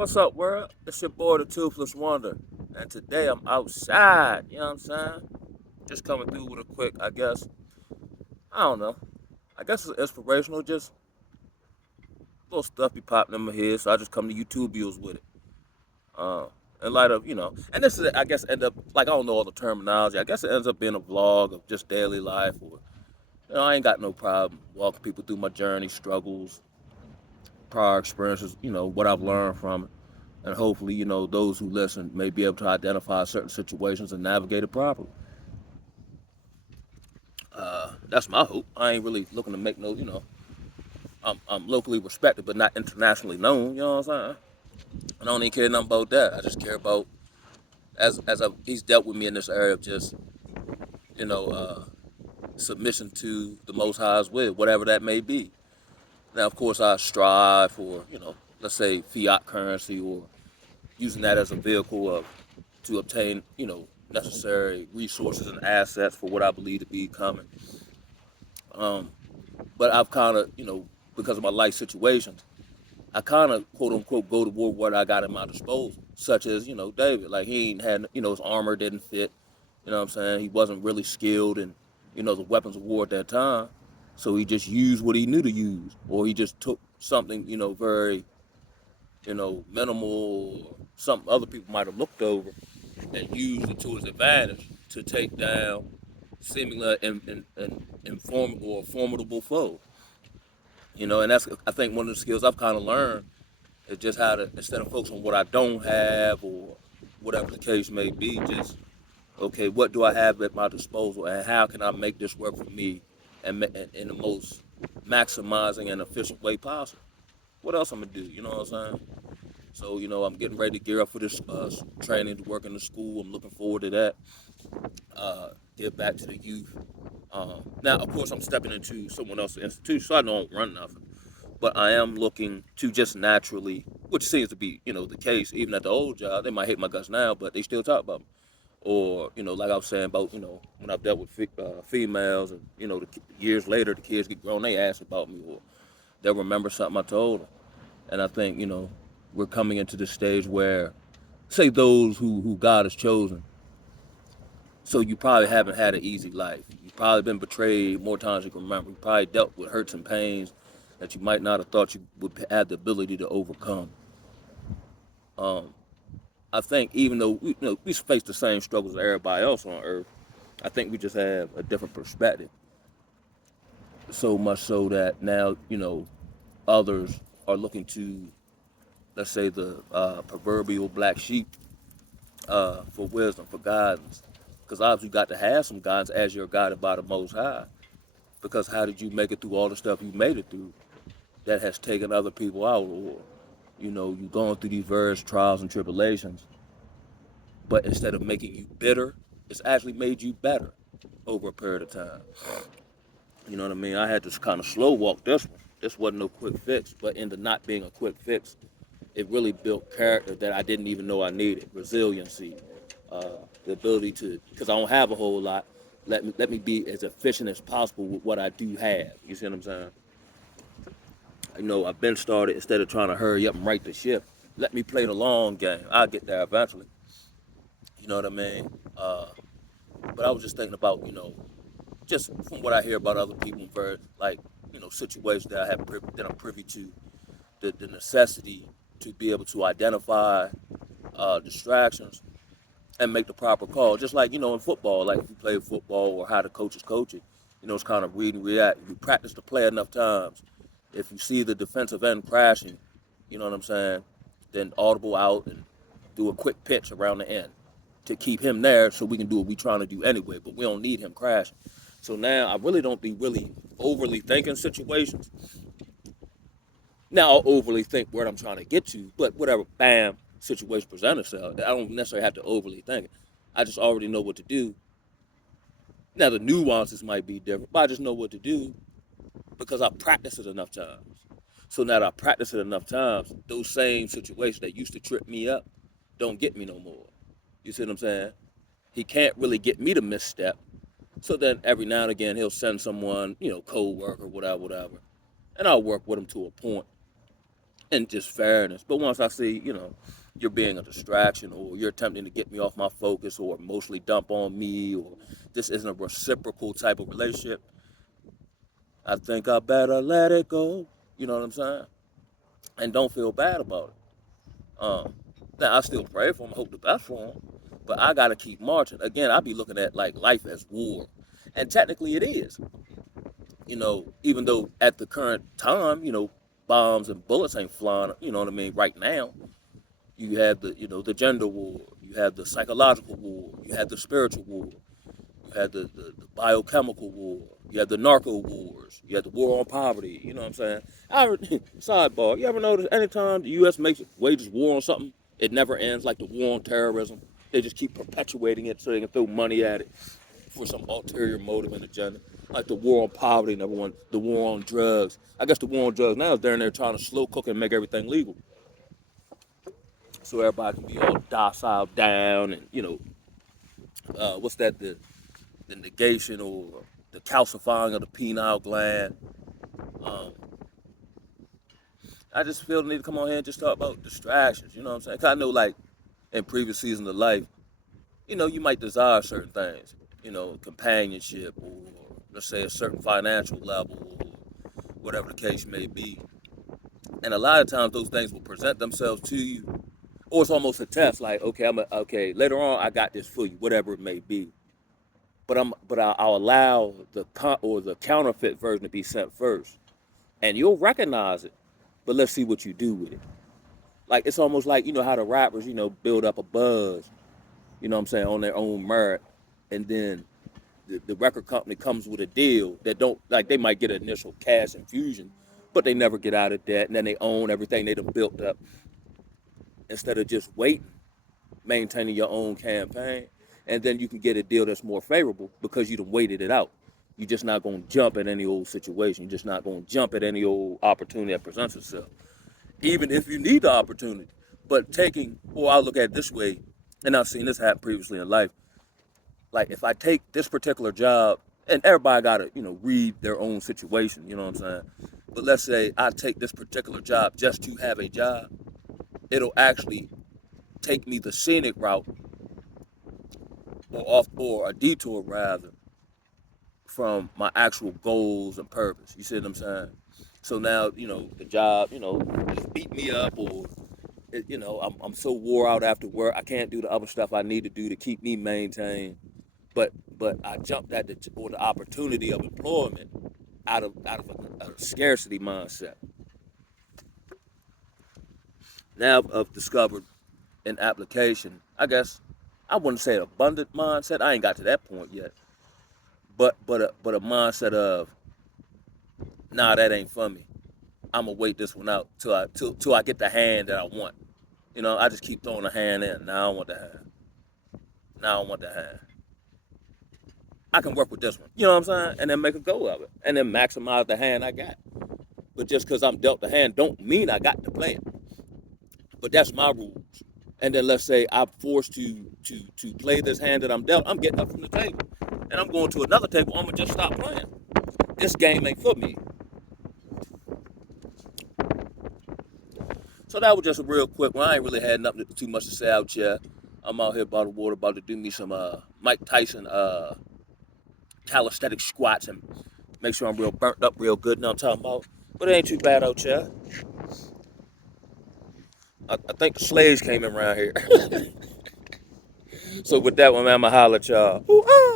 What's up, world? It's your boy, the Toothless Wonder, and today I'm outside. You know what I'm saying? Just coming through with a quick, I guess. I don't know. I guess it's inspirational. Just little stuff be popping in my head, so I just come to YouTube views with it. Uh, in light of and this is, I guess, end up like I don't know all the terminology. I guess it ends up being a vlog of just daily life, or I ain't got no problem walking people through my journey, struggles, prior experiences. What I've learned from it. And hopefully, those who listen may be able to identify certain situations and navigate it properly. That's my hope. I ain't really looking to make no, I'm locally respected but not internationally known. You know what I'm saying? I don't even care nothing about that. I just care about he's dealt with me in this area of just you know uh, submission to the Most High's will, whatever that may be. Now, of course, I strive for let's say fiat currency or using that as a vehicle of to obtain, necessary resources and assets for what I believe to be coming. Um, but I've kind of, because of my life situations, I kind of quote unquote go to war with what I got at my disposal, such as, David. Like he ain't had, his armor didn't fit. You know what I'm saying? He wasn't really skilled in, the weapons of war at that time. So he just used what he knew to use, or he just took something, very, minimal, something other people might have looked over and used it to his advantage to take down seemingly an inform or formidable foe. And that's I think one of the skills I've kind of learned is just how to instead of focusing on what I don't have or whatever the case may be, just okay, what do I have at my disposal and how can I make this work for me and in the most maximizing and efficient way possible. What else I'm gonna do? You know what I'm saying? So I'm getting ready to gear up for this training to work in the school. I'm looking forward to that. Give back to the youth. Now, of course, I'm stepping into someone else's institution, so I don't run nothing. But I am looking to just naturally, which seems to be, the case, even at the old job. They might hate my guts now, but they still talk about me. Or, like I was saying about, when I've dealt with females and, years later, the kids get grown, they ask about me or they'll remember something I told them. And I think, we're coming into this stage where, say, those who God has chosen, so you probably haven't had an easy life. You've probably been betrayed more times than you can remember. You probably dealt with hurts and pains that you might not have thought you would have the ability to overcome. Um, I think even though we face the same struggles as everybody else on earth, I think we just have a different perspective. So much so that now others are looking to, let's say, the proverbial black sheep for wisdom, for guidance. Because obviously you got to have some guidance as you're guided by the Most High. Because how did you make it through all the stuff you made it through that has taken other people out? Or, you're going through these various trials and tribulations, but instead of making you bitter, it's actually made you better over a period of time. You know what I mean? I had to kind of slow walk this one. This wasn't no quick fix, but in the not being a quick fix, it really built character that I didn't even know I needed. Resiliency, the ability to, because I don't have a whole lot. Let me be as efficient as possible with what I do have. You see what I'm saying? I've been started instead of trying to hurry up and right the ship. Let me play the long game. I'll get there eventually. You know what I mean? But I was just thinking about, just from what I hear about other people, very like, situations that that I'm privy to, the necessity to be able to identify distractions and make the proper call. Just like, in football, like if you play football or how the coach is coaching, it's kind of read and react. You practice the play enough times. If you see the defensive end crashing, you know what I'm saying, then audible out and do a quick pitch around the end to keep him there so we can do what we're trying to do anyway, but we don't need him crashing. So now I really don't be really overly thinking situations. Now I'll overly think where I'm trying to get to, but whatever, bam, situation presents itself, I don't necessarily have to overly think it. I just already know what to do. Now the nuances might be different, but I just know what to do because I practice it enough times. So now that I practice it enough times, those same situations that used to trip me up don't get me no more. You see what I'm saying? He can't really get me to misstep. So then every now and again he'll send someone, co-worker, whatever, and I'll work with him to a point. and just fairness. But once I see, you're being a distraction, or you're attempting to get me off my focus, or emotionally dump on me, or this isn't a reciprocal type of relationship, I think I better let it go. You know what I'm saying? And don't feel bad about it. Now I still pray for him, hope the best for him, but I gotta keep marching. Again, I be looking at like life as war, and technically it is. Even though at the current time, bombs and bullets ain't flying. You know what I mean? Right now, you have the gender war, you have the psychological war, you have the spiritual war, you have the biochemical war, you have the narco wars, you have the war on poverty. You know what I'm saying? Sidebar, you ever notice anytime the U.S. wages war on something, it never ends, like the war on terrorism. They just keep perpetuating it so they can throw money at it for some ulterior motive and agenda. Like the war on poverty, number one, the war on drugs. I guess the war on drugs now is they're in there trying to slow cook and make everything legal, so everybody can be all docile down, and what's that, the negation or the calcifying of the pineal gland. um, I just feel the need to come on here and just talk about distractions. You know what I'm saying? 'Cause I know, like, in previous seasons of life, you might desire certain things, companionship, or let's say a certain financial level, or whatever the case may be. And a lot of times those things will present themselves to you, or it's almost a test. Like, okay, okay. Later on, I got this for you, whatever it may be. I'll allow the counterfeit version to be sent first, and you'll recognize it. But let's see what you do with it. Like, it's almost like, how the rappers, build up a buzz. You know what I'm saying, on their own merit, and then the record company comes with a deal that don't, like, they might get an initial cash infusion, but they never get out of debt, and then they own everything they done built up, instead of just waiting, maintaining your own campaign, and then you can get a deal that's more favorable because you done waited it out. You're just not gonna jump at any old situation. You're just not gonna jump at any old opportunity that presents itself, even if you need the opportunity. But or I'll look at it this way, and I've seen this happen previously in life. Like, if I take this particular job, and everybody gotta, read their own situation, you know what I'm saying? But let's say I take this particular job just to have a job, it'll actually take me the scenic route, or a detour rather, from my actual goals and purpose. You see what I'm saying? So now, the job, just beat me up, or I'm so wore out after work, I can't do the other stuff I need to do to keep me maintained. But I jumped at the opportunity of employment out of a scarcity mindset. Now I've discovered an application. I guess I wouldn't say abundant mindset. I ain't got to that point yet. But a mindset of, nah, that ain't for me. I'm gonna wait this one out till I get the hand that I want. I just keep throwing the hand in. Now I don't want the hand. Now I don't want the hand. I can work with this one. You know what I'm saying? And then make a go of it. And then maximize the hand I got. But just because I'm dealt the hand don't mean I got to play it. But that's my rules. And then let's say I'm forced to play this hand that I'm dealt. I'm getting up from the table, and I'm going to another table. I'm gonna just stop playing. This game ain't for me. So that was just a real quick one. I ain't really had nothing too much to say out here. I'm out here by the water, about to do me some Mike Tyson calisthenic squats, and make sure I'm real burnt up real good. Know what I'm talking about? But it ain't too bad out here. I think the slaves came in around here. So with that one, man, I'ma holler at y'all. Ooh, ah.